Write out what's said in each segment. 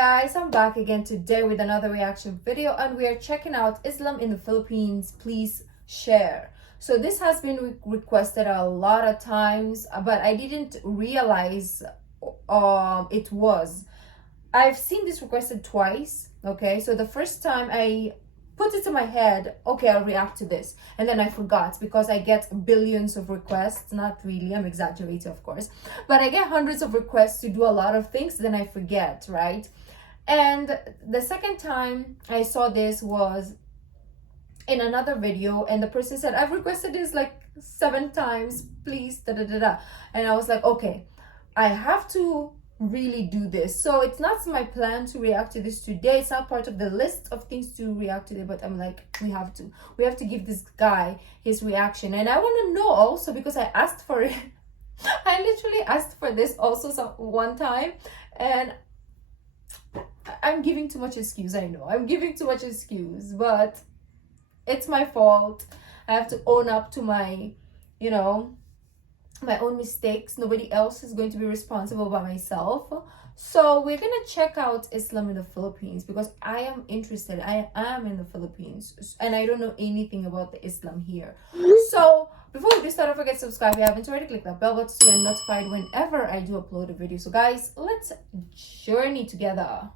guys, I'm back again today with another reaction video, and we are checking out Islam in the Philippines. Please share. So this has been requested a lot of times, but I didn't realize it was. I've seen this requested twice. Okay, so the first time I put it in my head, okay, I'll react to this, and then I forgot because I get billions of requests. Not really, I'm exaggerating, of course, but I get hundreds of requests to do a lot of things, then I forget, right? And the second time I saw this was in another video, and the person said, I've requested this like 7 times, please, da da da da. And I was like, okay, I have to really do this. So it's not my plan to react to this today. It's not part of the list of things to react to today, but I'm like, we have to give this guy his reaction. And I want to know also, because I asked for it. I literally asked for this also one time, and I'm giving too much excuse. I know I'm giving too much excuse, but it's my fault. I have to own up to my own mistakes. Nobody else is going to be responsible but myself. So we're gonna check out Islam in the Philippines because I am interested. I am in the Philippines and I don't know anything about the Islam here. So before we do start, don't forget to subscribe if you haven't already. Click that bell button to get notified whenever I do upload a video. So guys, let's journey together.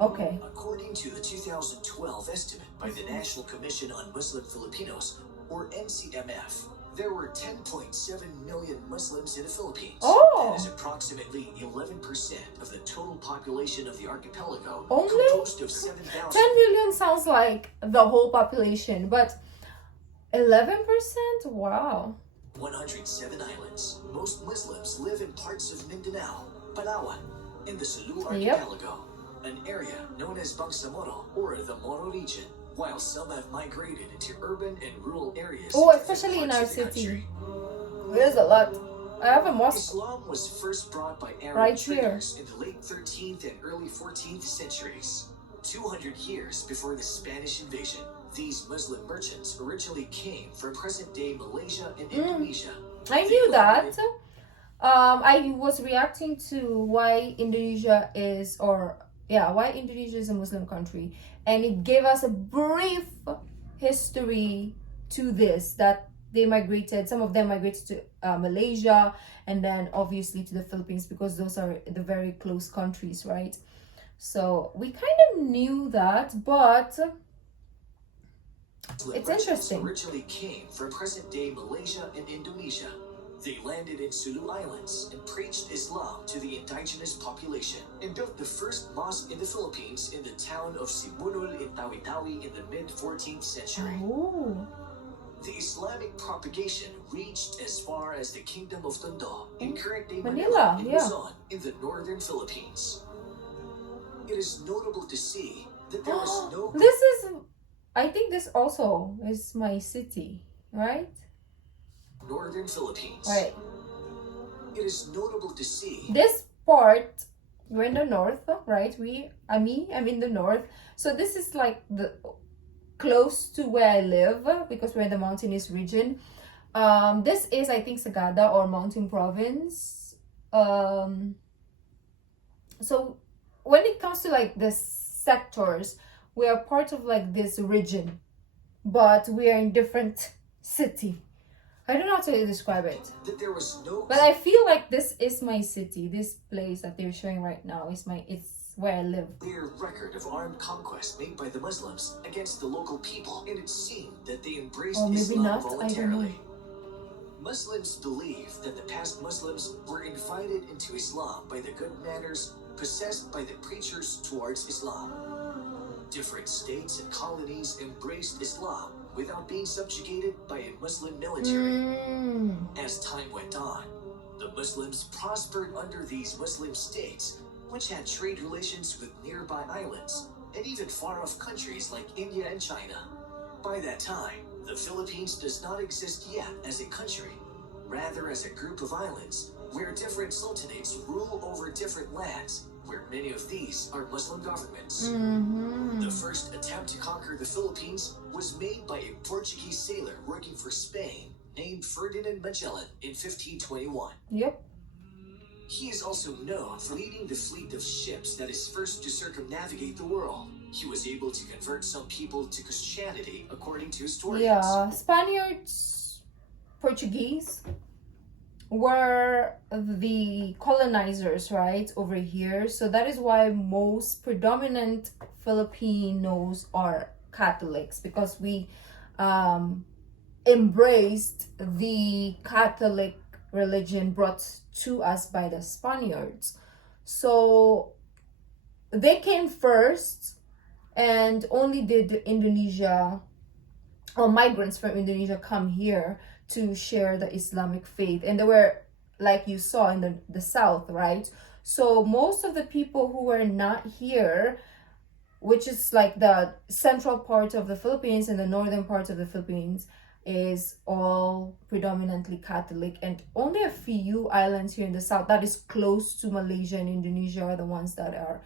Okay. According to the 2012 estimate by the National Commission on Muslim Filipinos, or NCMF, there were 10.7 million Muslims in the Philippines. Oh! That is approximately 11% of the total population of the archipelago, Only? composed of 7,000. 10 million sounds like the whole population, but 11%? Wow. 107 islands. Most Muslims live in parts of Mindanao, Palawan, in the Sulu archipelago. An area known as Bangsamoro, or the Moro region, while some have migrated into urban and rural areas. Oh, especially in our city. There's a lot. I have a mosque. Islam was first brought by Arab right traders in the late 13th and early 14th centuries. 200 years before the Spanish invasion, these Muslim merchants originally came from present-day Malaysia and Indonesia. I knew that. I was reacting to why Indonesia is, why Indonesia is a Muslim country, and it gave us a brief history to this, that they migrated, some of them migrated to Malaysia, and then obviously to the Philippines, because those are the very close countries, right? So we kind of knew that, but it's interesting. Originally came from present-day Malaysia and Indonesia. They landed in Sulu Islands and preached Islam to the indigenous population and built the first mosque in the Philippines in the town of Sibunul in Tawi-Tawi in the mid-14th century. Oh. The Islamic propagation reached as far as the Kingdom of Tondo in current-day Manila, and Luzon in the northern Philippines. It is notable to see that there was no... I think this also is my city, right? Northern Philippines. Right. It is notable to see this part, we're in the north, right? I'm in the north. So this is like the close to where I live because we're in the mountainous region. This is, I think, Sagada or Mountain Province. So when it comes to like the sectors, we are part of like this region, but we are in different city. I don't know how to describe it, but I feel like this is my city. This place that they're showing right now is it's where I live. Clear record of armed conquest made by the Muslims against the local people, and it seemed that they embraced Islam voluntarily. Muslims believe that the past Muslims were invited into Islam by the good manners possessed by the preachers towards Islam. Different states and colonies embraced Islam without being subjugated by a Muslim military. As time went on, the Muslims prospered under these Muslim states, which had trade relations with nearby islands and even far-off countries like India and China. By that time, the Philippines does not exist yet as a country, rather as a group of islands where different sultanates rule over different lands, where many of these are Muslim governments. The first attempt to conquer the Philippines was made by a Portuguese sailor working for Spain named Ferdinand Magellan in 1521. Yep. He is also known for leading the fleet of ships that is first to circumnavigate the world. He was able to convert some people to Christianity, according to historians. Yeah, Spaniards, Portuguese were the colonizers, right, over here. So that is why most predominant Filipinos are Catholics, because we embraced the Catholic religion brought to us by the Spaniards. So they came first, and only did Indonesia, or migrants from Indonesia, come here to share the Islamic faith. And they were, like you saw, in the south, right? So most of the people who were not here, which is like the central part of the Philippines and the northern part of the Philippines, is all predominantly Catholic, and only a few islands here in the south that is close to Malaysia and Indonesia are the ones that are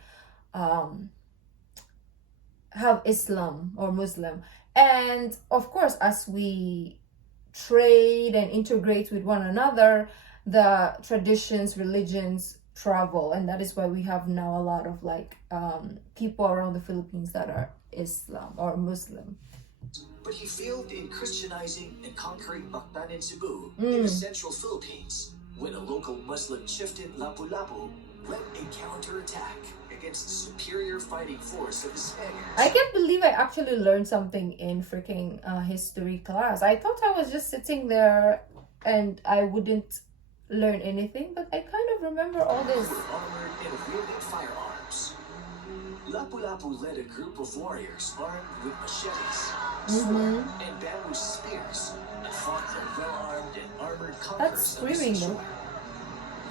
have Islam or Muslim. And of course, as we trade and integrate with one another, the traditions, religions travel, and that is why we have now a lot of like people around the Philippines that are Islam or Muslim. But he failed in Christianizing and conquering Bactan and Cebu in the central Philippines when a local Muslim chieftain, Lapu-Lapu, led a counterattack against the superior fighting force of the Spaniards. I can't believe I actually learned something in freaking history class. I thought I was just sitting there and I wouldn't learn anything, but I kind of remember all this. Armored and wielding firearms, Lapu-Lapu led a group of warriors armed with machetes, swords, and bamboo spears, and fought the well-armed and armored conquerors of the seashore.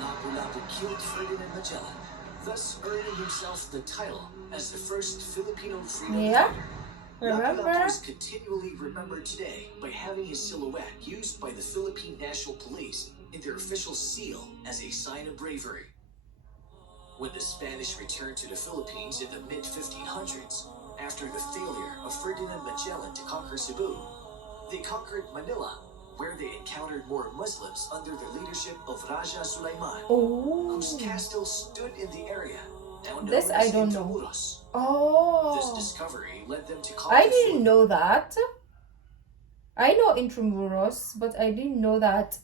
Lapu-Lapu killed Ferdinand Magellan, thus earning himself the title as the first Filipino freedom fighter. Lapu-Lapu is continually remembered today by having his silhouette used by the Philippine National Police in their official seal as a sign of bravery. When the Spanish returned to the Philippines in the mid-1500s, after the failure of Ferdinand Magellan to conquer Cebu, they conquered Manila, where they encountered more Muslims under the leadership of Raja Sulaiman, whose castle stood in the area, now known as Intramuros. This discovery led them to call I didn't know that. I know Intramuros, but I didn't know that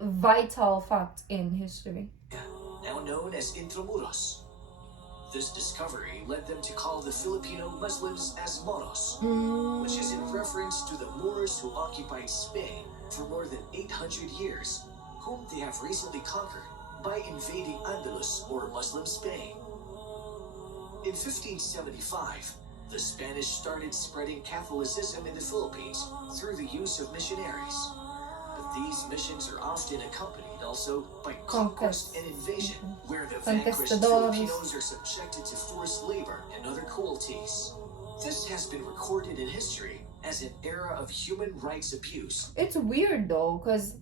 vital fact in history. Now known as Intramuros. This discovery led them to call the Filipino Muslims as Moros, which is in reference to the Moors who occupied Spain for more than 800 years, whom they have recently conquered by invading Andalus or Muslim Spain. In 1575, the Spanish started spreading Catholicism in the Philippines through the use of missionaries. But these missions are often accompanied also by conquest and invasion, where the vanquished Filipinos are subjected to forced labor and other cruelties. This has been recorded in history as an era of human rights abuse. It's weird though, because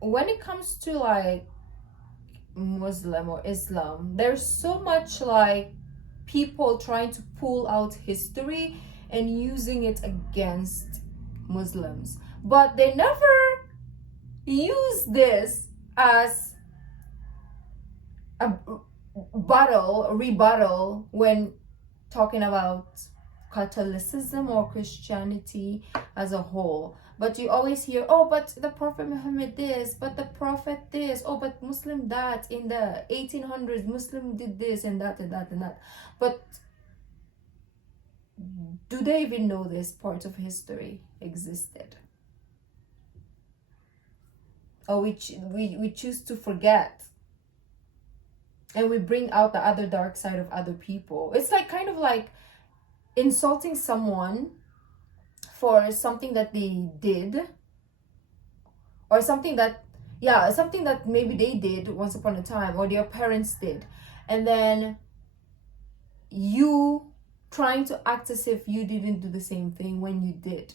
when it comes to like Muslim or Islam, there's so much like people trying to pull out history and using it against Muslims, but they never use this as a rebuttal when talking about Catholicism or Christianity as a whole. But you always hear, oh, but the Prophet Muhammad this, but the Prophet this, oh, but Muslim that, in the 1800s, Muslim did this and that and that and that. But do they even know this part of history existed? Or we choose to forget, and we bring out the other dark side of other people. It's like kind of like insulting someone for something that they did, or something that maybe they did once upon a time, or their parents did, and then you trying to act as if you didn't do the same thing when you did.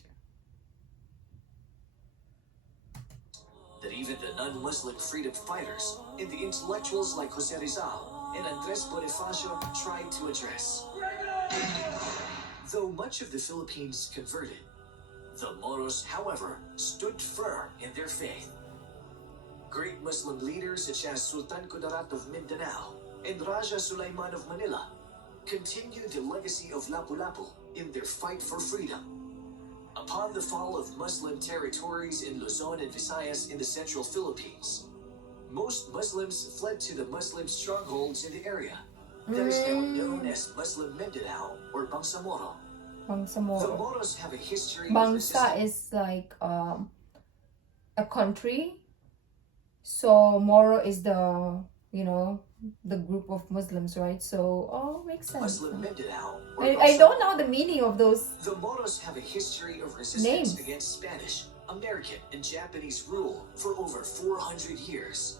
That even the non-Muslim freedom fighters and the intellectuals like Jose Rizal and Andres Bonifacio tried to address. Though much of the Philippines converted, The Moros, however, stood firm in their faith. Great Muslim leaders such as Sultan Kudarat of Mindanao and Raja Sulaiman of Manila continued the legacy of Lapu-Lapu in their fight for freedom. Upon the fall of Muslim territories in Luzon and Visayas in the central Philippines, most Muslims fled to the Muslim strongholds in the area that is now known as Muslim Mindanao or Bangsamoro. The Bangsamoro. Moros have a history of Bangsa resistance. is like a country. So Moro is the, the group of Muslims, right? So, makes sense. Muslim Mindanao or I don't know the meaning of those. The Moros have a history of resistance Names. against Spanish, American, and Japanese rule for over 400 years.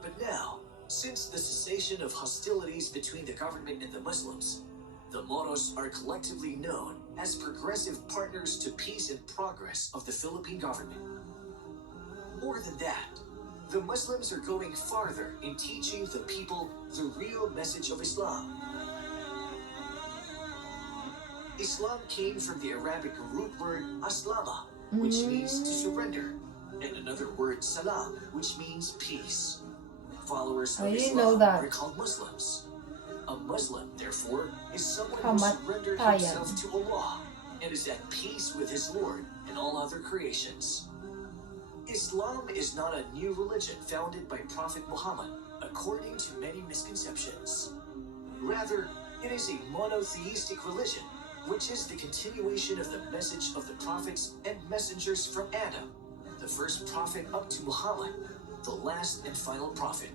But now, since the cessation of hostilities between the government and the Muslims, the Moros are collectively known as progressive partners to peace and progress of the Philippine government. More than that, the Muslims are going farther in teaching the people the real message of Islam. Islam came from the Arabic root word aslama, which means to surrender, and another word salam, which means peace. Followers of I didn't know Islam that. are called Muslims. A Muslim, therefore, is someone who surrendered Kamatayan. himself to Allah and is at peace with his Lord and all other creations. Islam is not a new religion founded by Prophet Muhammad, according to many misconceptions. Rather, it is a monotheistic religion, which is the continuation of the message of the prophets and messengers from Adam, the first prophet up to Muhammad, the last and final prophet.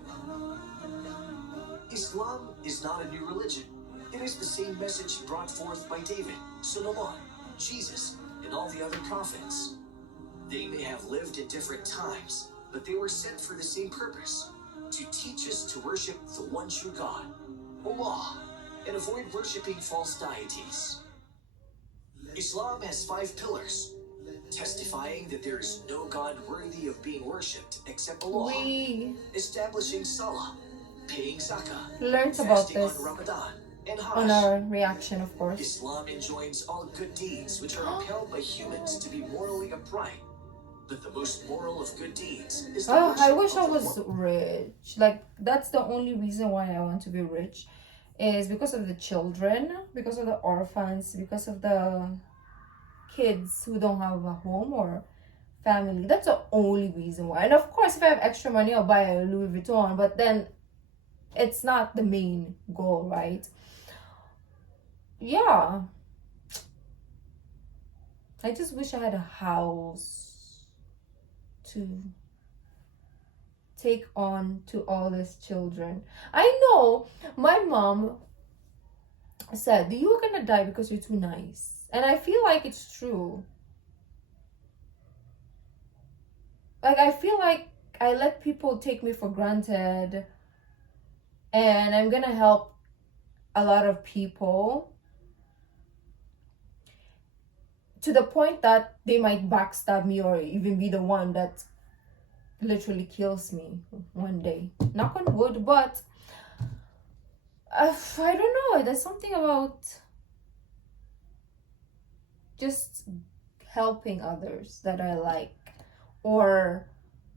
Islam is not a new religion. It is the same message brought forth by David, Solomon, Jesus, and all the other prophets. They may have lived in different times, but they were sent for the same purpose, to teach us to worship the one true God, Allah, and avoid worshiping false deities. Islam has 5 pillars, testifying that there is no God worthy of being worshipped except Allah, We establishing Salah, paying Zakah, learned about fasting this on Ramadan, and on Hajj. our reaction, of course. Islam enjoins all good deeds which are upheld by humans to be morally upright. But the most moral of good deeds is the Oh, I worship wish of I the was one. rich. Like, that's the only reason why I want to be rich, is because of the children, because of the orphans, because of the kids who don't have a home or family. That's the only reason why. And of course, if I have extra money, I'll buy a Louis Vuitton, but then it's not the main goal, right? Yeah. I just wish I had a house to take on to all these children. I know my mom said, you're gonna die because you're too nice. And I feel like it's true. Like, I feel like I let people take me for granted, and I'm gonna help a lot of people to the point that they might backstab me or even be the one that literally kills me one day. Knock on wood, but I don't know. There's something about just helping others that I like, or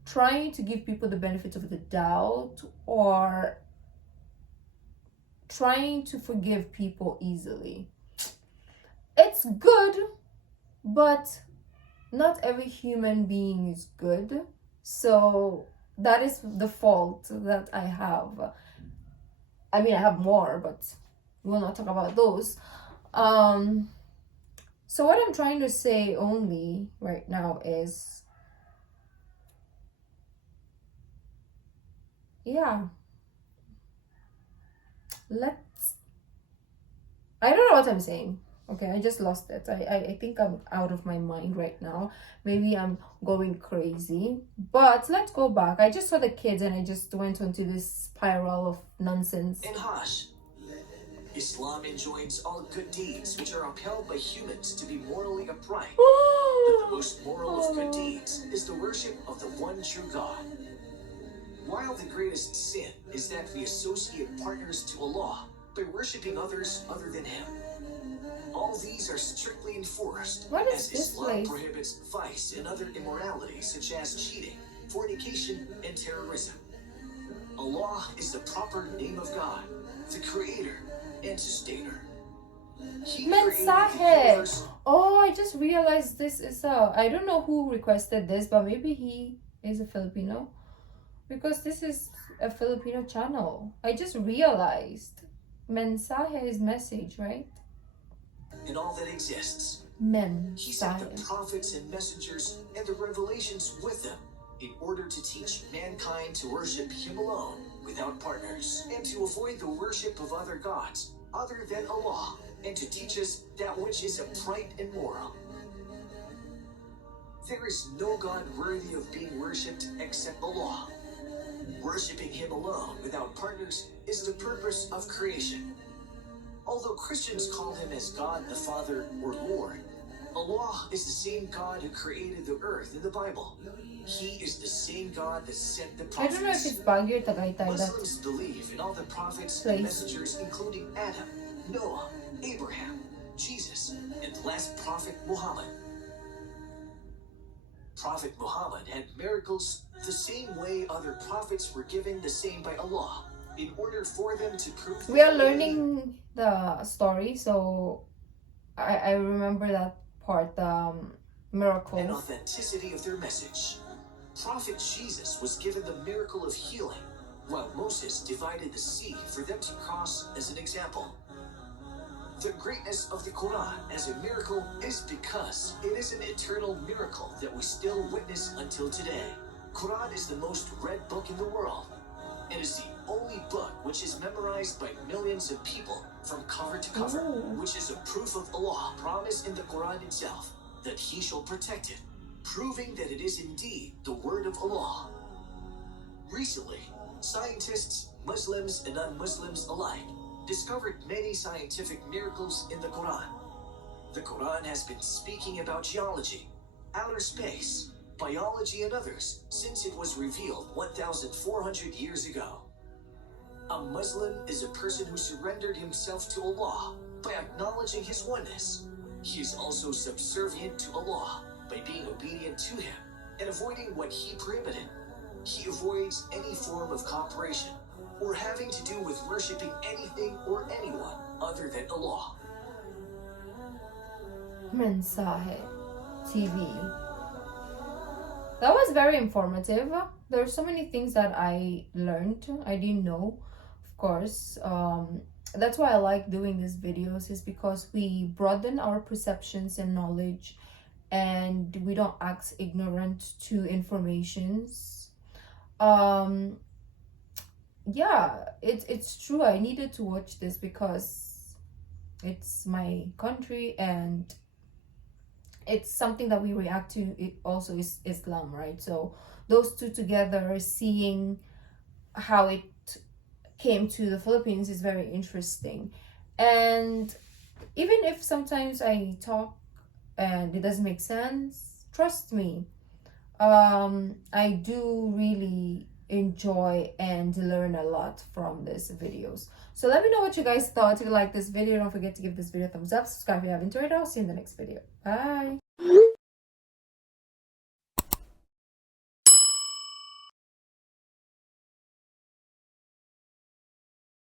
trying to give people the benefit of the doubt, or trying to forgive people easily. It's good, but not every human being is good. So that is the fault that I have. I mean, I have more, but we'll not talk about those. So what I'm trying to say only right now is, yeah, I don't know what I'm saying. Okay, I just lost it. I think I'm out of my mind right now. Maybe I'm going crazy. But let's go back. I just saw the kids and I just went onto this spiral of nonsense. In Hajj, Islam enjoins all good deeds which are upheld by humans to be morally upright. But the most moral of good deeds is the worship of the one true God. While the greatest sin is that we associate partners to Allah by worshiping others other than Him. All these are strictly enforced, What is as this Islam place? prohibits vice and other immoralities such as cheating, fornication, and terrorism. Allah is the proper name of God, the creator and sustainer. He created the Mensaje. universe. Oh, I just realized this is I don't know who requested this, but maybe he is a Filipino, because this is a Filipino channel. I just realized mensaje is message, right? And all that exists. He sent the Mensaje. prophets and messengers and the revelations with them in order to teach mankind to worship Him alone without partners, and to avoid the worship of other gods other than Allah, and to teach us that which is upright and moral. There is no God worthy of being worshipped except Allah. Worshipping Him alone without partners is the purpose of creation. Although Christians call Him as God the Father or Lord, Allah is the same God who created the earth in the Bible. He is the same God that sent the I don't know if prophets. it's Baguio Tagaytay, that Muslims believe in all the prophets place. and messengers, including Adam, Noah, Abraham, Jesus, and the last prophet Muhammad. Prophet Muhammad had miracles the same way other prophets were given the same by Allah, in order for them to prove we are their learning the story, so I remember that part, and miracles. authenticity of their message. Prophet Jesus was given the miracle of healing, while Moses divided the sea for them to cross as an example. The greatness of the Quran as a miracle is because it is an eternal miracle that we still witness until today. Quran is the most read book in the world. It is the only book which is memorized by millions of people from cover to cover, Ooh. which is a proof of Allah promise in the Quran itself that He shall protect it, proving that it is indeed the word of Allah. Recently, scientists, Muslims and non-Muslims alike, discovered many scientific miracles in the Quran. The Quran has been speaking about geology, outer space, biology and others since it was revealed 1,400 years ago. A Muslim is a person who surrendered himself to Allah by acknowledging His oneness. He is also subservient to Allah by being obedient to Him and avoiding what He prohibited. He avoids any form of cooperation or having to do with worshipping anything or anyone other than Allah. Mensaje TV. That was very informative. There are so many things that I learned. I didn't know, of course. That's why I like doing these videos, is because we broaden our perceptions and knowledge, and we don't act ignorant to informations. Yeah, it's true. I needed to watch this because it's my country and it's something that we react to. It also is Islam, right? So those two together, seeing how it came to the Philippines is very interesting. And even if sometimes I talk and it doesn't make sense, trust me, I do really enjoy and learn a lot from these videos. So let me know what you guys thought. If you like this video, don't forget to give this video a thumbs up, subscribe if you haven't already. I'll see you in the next video. Bye.